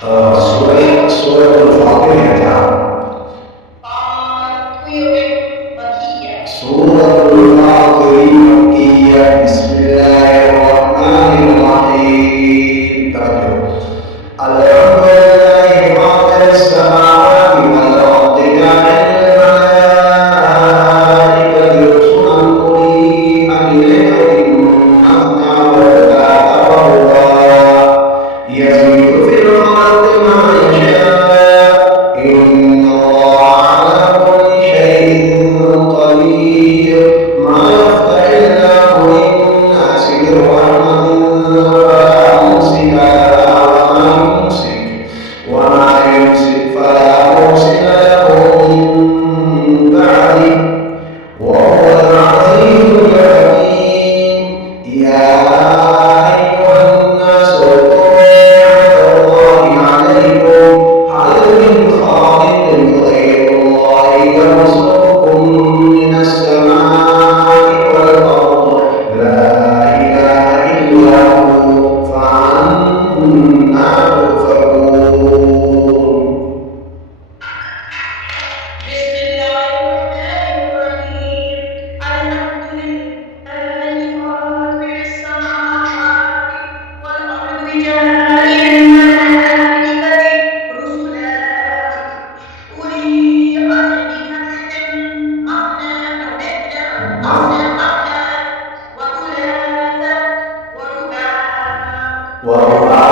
سورة الفاطر. سورة الفاطر مكية. بسم الله الرحمن الرحيم. الحمد لله فاطر السماوات والأرض جاعل الملائكة رسلا أولي أجنحة مثنى وثلاث ورباع يزيد في الخلق ما يشاء إن الله على كل شيء قدير. ما يفتح الله للناس من رحمة فلا ممسك لها وما يمسك فلا مرسل له من بعده وهو العزيز الحكيم. يا أيها الناس اذكروا نعمة الله عليكم هل من خالق غير الله يرزقكم من السماء والأرض لا إله إلا هو فأنا تؤفكون. ورباع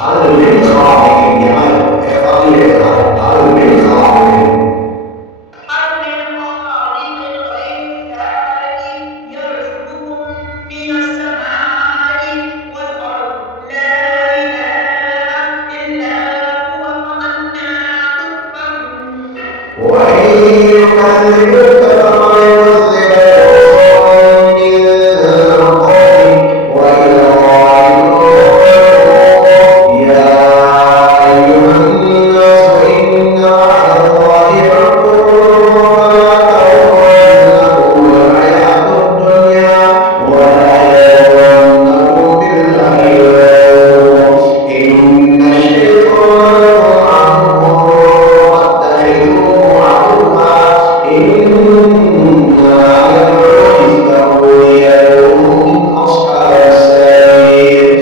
هل من خالق هل من خالق وإن يكذبك فقد كذب رسل من قبلك وإلى الله الرجوع. يا أيها الناس إن وعد الله حق فلا تغرنكم الحياة الدنيا ولا يغرنكم بالله الغرور. إن الشيطان لكم عدو فاتخذوه عدوا إنما يدعو حزبه ليكونوا من أصحاب السعير.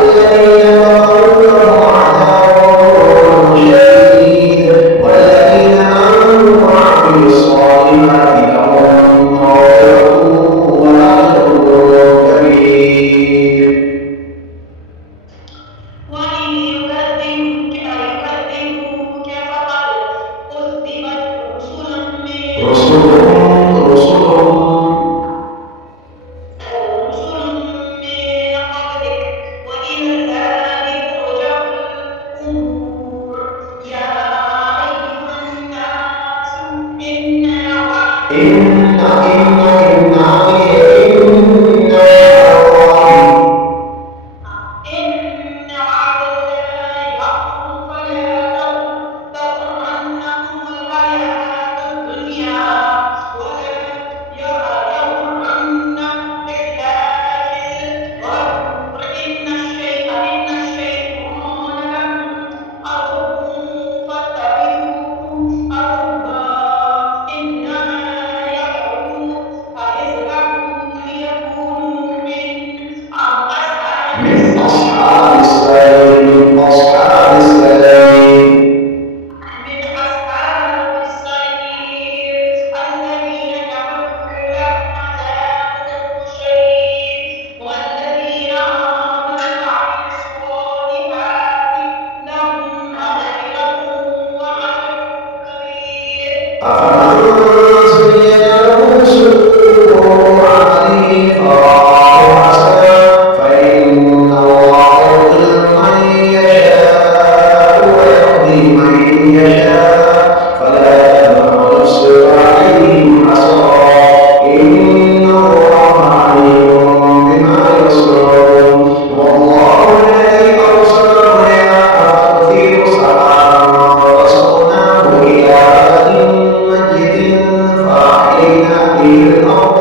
الذين كفروا لهم عذاب شديد والذين آمنوا وعملوا الصالحات لهم مغفرة وأجر كبير. رسلهم إن زين له سوء عمله فرآه حسنا فإن الله يضل من يشاء ويهدي من يشاء فلا تذهب نفسك عليهم حسرات إن الله عليم بما يصنعون والله الذي أرسل الرياح فتثير سحابا فسقناه إلى بلد ميت فأحيينا به الأرض